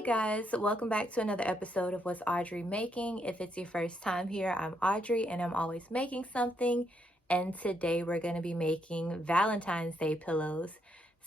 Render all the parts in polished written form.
Hey guys, welcome back to another episode of What's Audrey Making. If it's your first time here, I'm Audrey and I'm always making something. And today we're going to be making Valentine's Day pillows.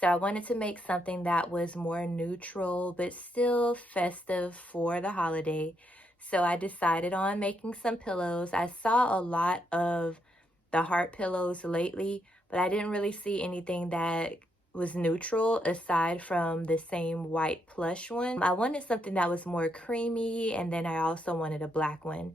So I wanted to make something that was more neutral but still festive for the holiday. So I decided on making some pillows. I saw a lot of the heart pillows lately, but I didn't really see anything that was neutral aside from the same white plush one. I wanted something that was more creamy, and then I also wanted a black one.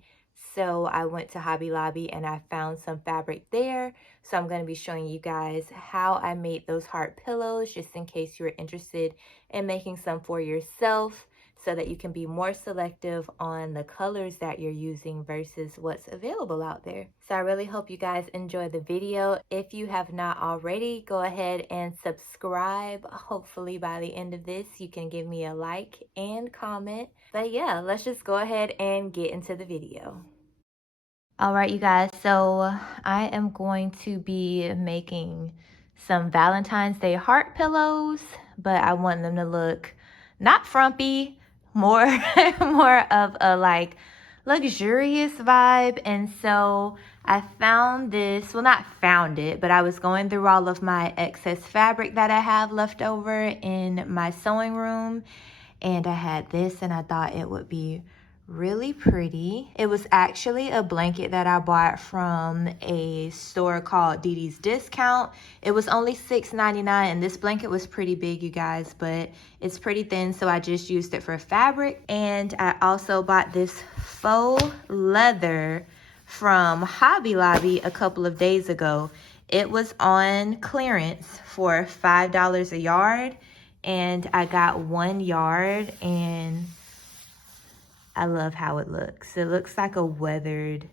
So I went to Hobby Lobby and I found some fabric there. So I'm going to be showing you guys how I made those heart pillows, just in case you're interested in making some for yourself, so that you can be more selective on the colors that you're using versus what's available out there. So I really hope you guys enjoy the video. If you have not already, go ahead and subscribe. Hopefully by the end of this, you can give me a like and comment. But yeah, let's just go ahead and get into the video. All right, you guys, so I am going to be making some Valentine's Day heart pillows, but I want them to look not frumpy, more more of a like luxurious vibe. And so I found this, well, not found it, but I was going through all of my excess fabric that I have left over in my sewing room, and I had this and I thought it would be really pretty. It was actually a blanket that I bought from a store called Dee Dee's Discount. It was only $6.99, and this blanket was pretty big, you guys, but it's pretty thin, so I just used it for fabric. And I also bought this faux leather from Hobby Lobby a couple of days ago. It was on clearance for $5 a yard, and I got 1 yard, and I love how it looks. It looks like a weathered,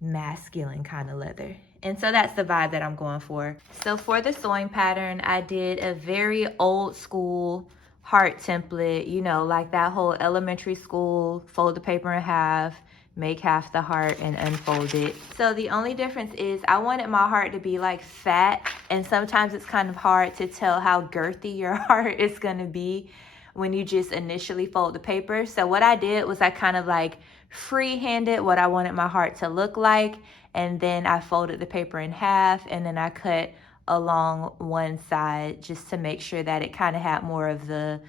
masculine kind of leather. And so that's the vibe that I'm going for. So for the sewing pattern, I did a very old school heart template, you know, like that whole elementary school, fold the paper in half, make half the heart and unfold it. So the only difference is I wanted my heart to be like fat, and sometimes it's kind of hard to tell how girthy your heart is gonna be when you just initially fold the paper. So what I did was I kind of like free-handed what I wanted my heart to look like, and then I folded the paper in half, and then I cut along one side just to make sure that it kind of had more of the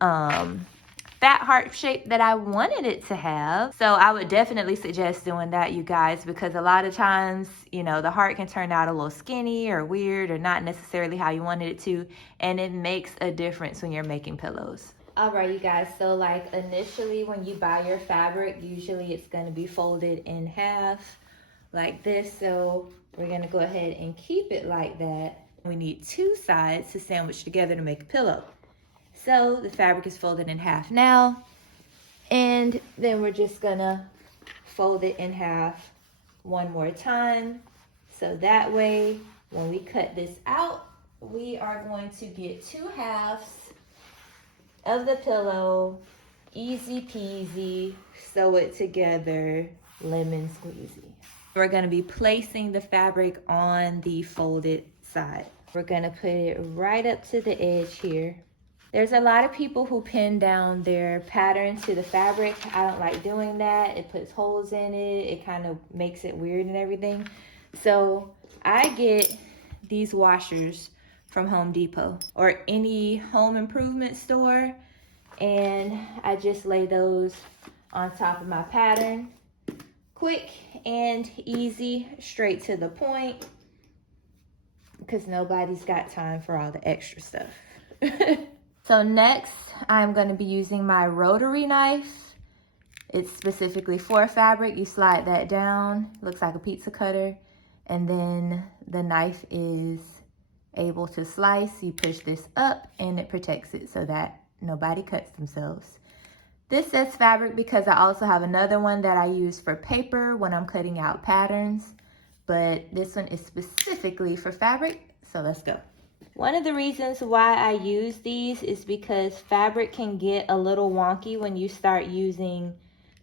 fat heart shape that I wanted it to have. So I would definitely suggest doing that, you guys, because a lot of times, you know, the heart can turn out a little skinny or weird or not necessarily how you wanted it to, and it makes a difference when you're making pillows. All right, you guys, so like initially when you buy your fabric, usually it's going to be folded in half like this. So we're going to go ahead and keep it like that. We need 2 sides to sandwich together to make a pillow. So the fabric is folded in half now, and then we're just gonna fold it in half one more time. So that way, when we cut this out, we are going to get 2 halves of the pillow, easy peasy, sew it together, lemon squeezy. We're gonna be placing the fabric on the folded side. We're gonna put it right up to the edge here. There's a lot of people who pin down their pattern to the fabric. I don't like doing that. It puts holes in it. It kind of makes it weird and everything. So I get these washers from Home Depot or any home improvement store, and I just lay those on top of my pattern. Quick and easy, straight to the point, because nobody's got time for all the extra stuff. So next, I'm going to be using my rotary knife. It's specifically for fabric. You slide that down, looks like a pizza cutter, and then the knife is able to slice. You push this up and it protects it so that nobody cuts themselves. This says fabric because I also have another one that I use for paper when I'm cutting out patterns, but this one is specifically for fabric, so let's go. One of the reasons why I use these is because fabric can get a little wonky when you start using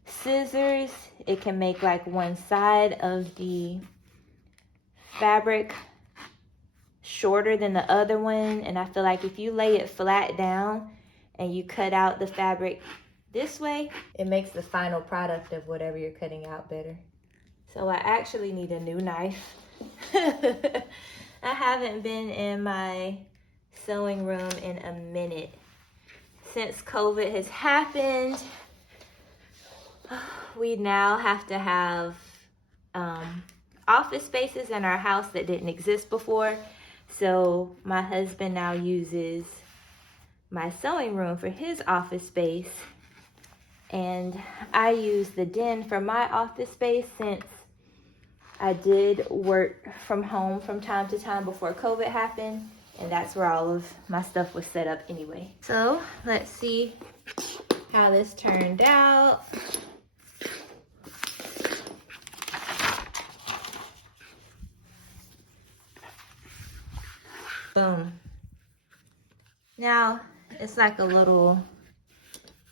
scissors. It can make like one side of the fabric shorter than the other one, and I feel like if you lay it flat down and you cut out the fabric this way, it makes the final product of whatever you're cutting out better. So I actually need a new knife. I haven't been in my sewing room in a minute. Since COVID has happened, we now have to have office spaces in our house that didn't exist before. So my husband now uses my sewing room for his office space, and I use the den for my office space since I did work from home from time to time before COVID happened, and that's where all of my stuff was set up anyway. So let's see how this turned out. Boom. Now it's like a little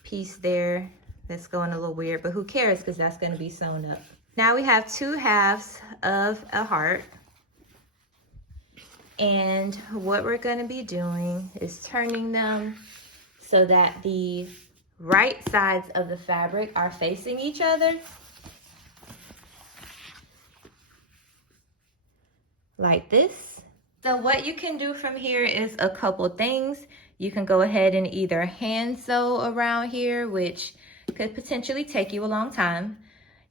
piece there that's going a little weird, but who cares, because that's going to be sewn up. Now we have 2 halves of a heart, and what we're going to be doing is turning them so that the right sides of the fabric are facing each other, like this. So what you can do from here is a couple things. You can go ahead and either hand sew around here, which could potentially take you a long time.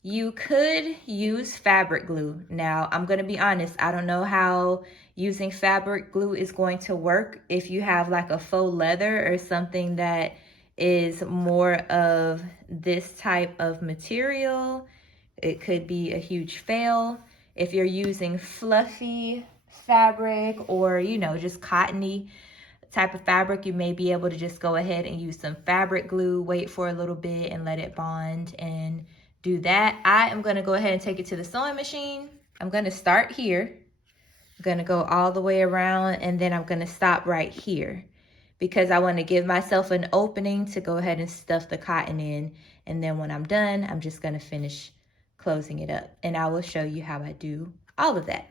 You could use fabric glue. Now, I'm going to be honest, I don't know how using fabric glue is going to work if you have like a faux leather or something that is more of this type of material. It could be a huge fail. If you're using fluffy fabric or, you know, just cottony type of fabric, you may be able to just go ahead and use some fabric glue, wait for a little bit and let it bond and do that. I am going to go ahead and take it to the sewing machine. I'm going to start here. I'm going to go all the way around, and then I'm going to stop right here because I want to give myself an opening to go ahead and stuff the cotton in. And then when I'm done, I'm just going to finish closing it up, and I will show you how I do all of that.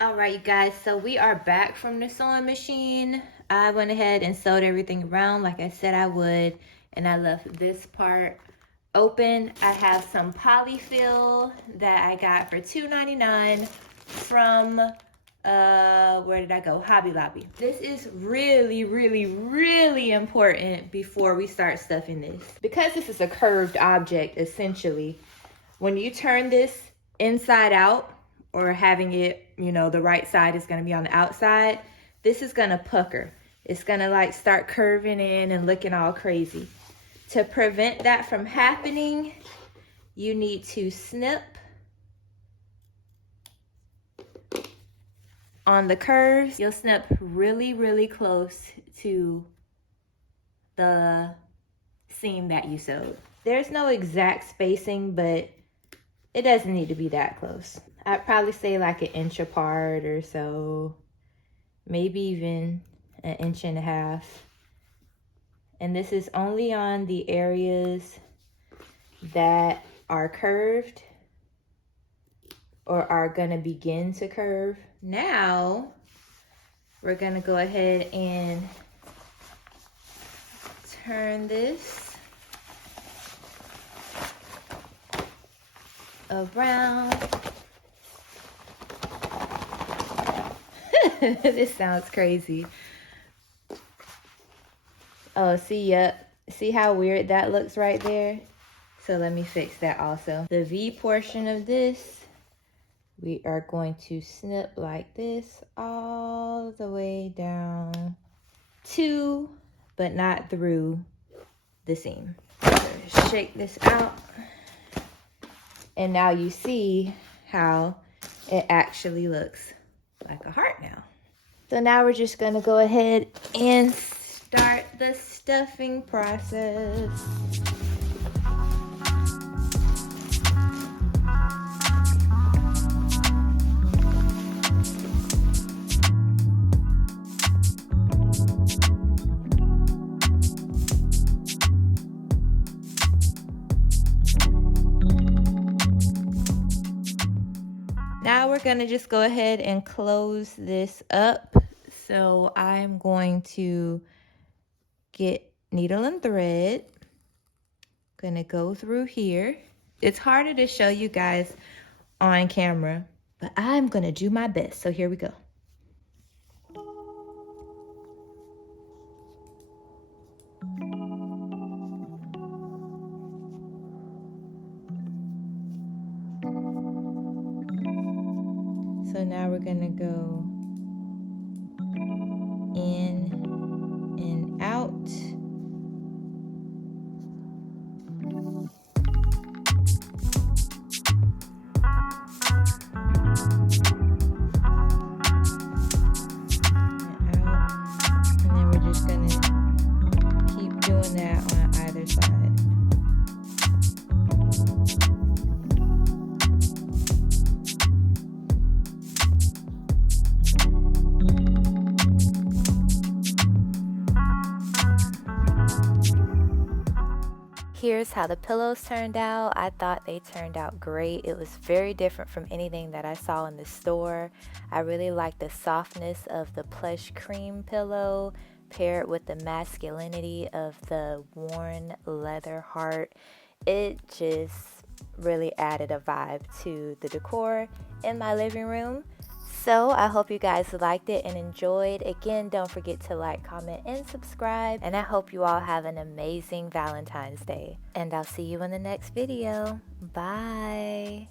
All right, you guys, so we are back from the sewing machine. I went ahead and sewed everything around like I said I would, and I left this part open. I have some polyfill that I got for $2.99 from where did I go? Hobby Lobby. This is really, really, really important before we start stuffing this. Because this is a curved object, essentially, when you turn this inside out, or having it, you know, the right side is gonna be on the outside, this is gonna pucker. It's gonna like start curving in and looking all crazy. To prevent that from happening, you need to snip on the curves. You'll snip really, really close to the seam that you sewed. There's no exact spacing, but it doesn't need to be that close. I'd probably say like 1 inch apart or so, maybe even 1.5 inches. And this is only on the areas that are curved or are gonna begin to curve. Now, we're gonna go ahead and turn this around. This sounds crazy. Oh, see, yep. See how weird that looks right there? So let me fix that also. The V portion of this, we are going to snip like this all the way down to, but not through the seam. So shake this out. And now you see how it actually looks like a heart now. So now we're just gonna go ahead and start the stuffing process. Now we're gonna just go ahead and close this up. So I'm going to get needle and thread. Gonna go through here. It's harder to show you guys on camera, but I'm gonna do my best. So here we go. So now we're gonna go in and out. And then we're just gonna keep doing that on either side. Here's how the pillows turned out. I thought they turned out great. It was very different from anything that I saw in the store. I really like the softness of the plush cream pillow paired with the masculinity of the worn leather heart. It just really added a vibe to the decor in my living room. So I hope you guys liked it and enjoyed. Again, don't forget to like, comment, and subscribe. And I hope you all have an amazing Valentine's Day. And I'll see you in the next video. Bye.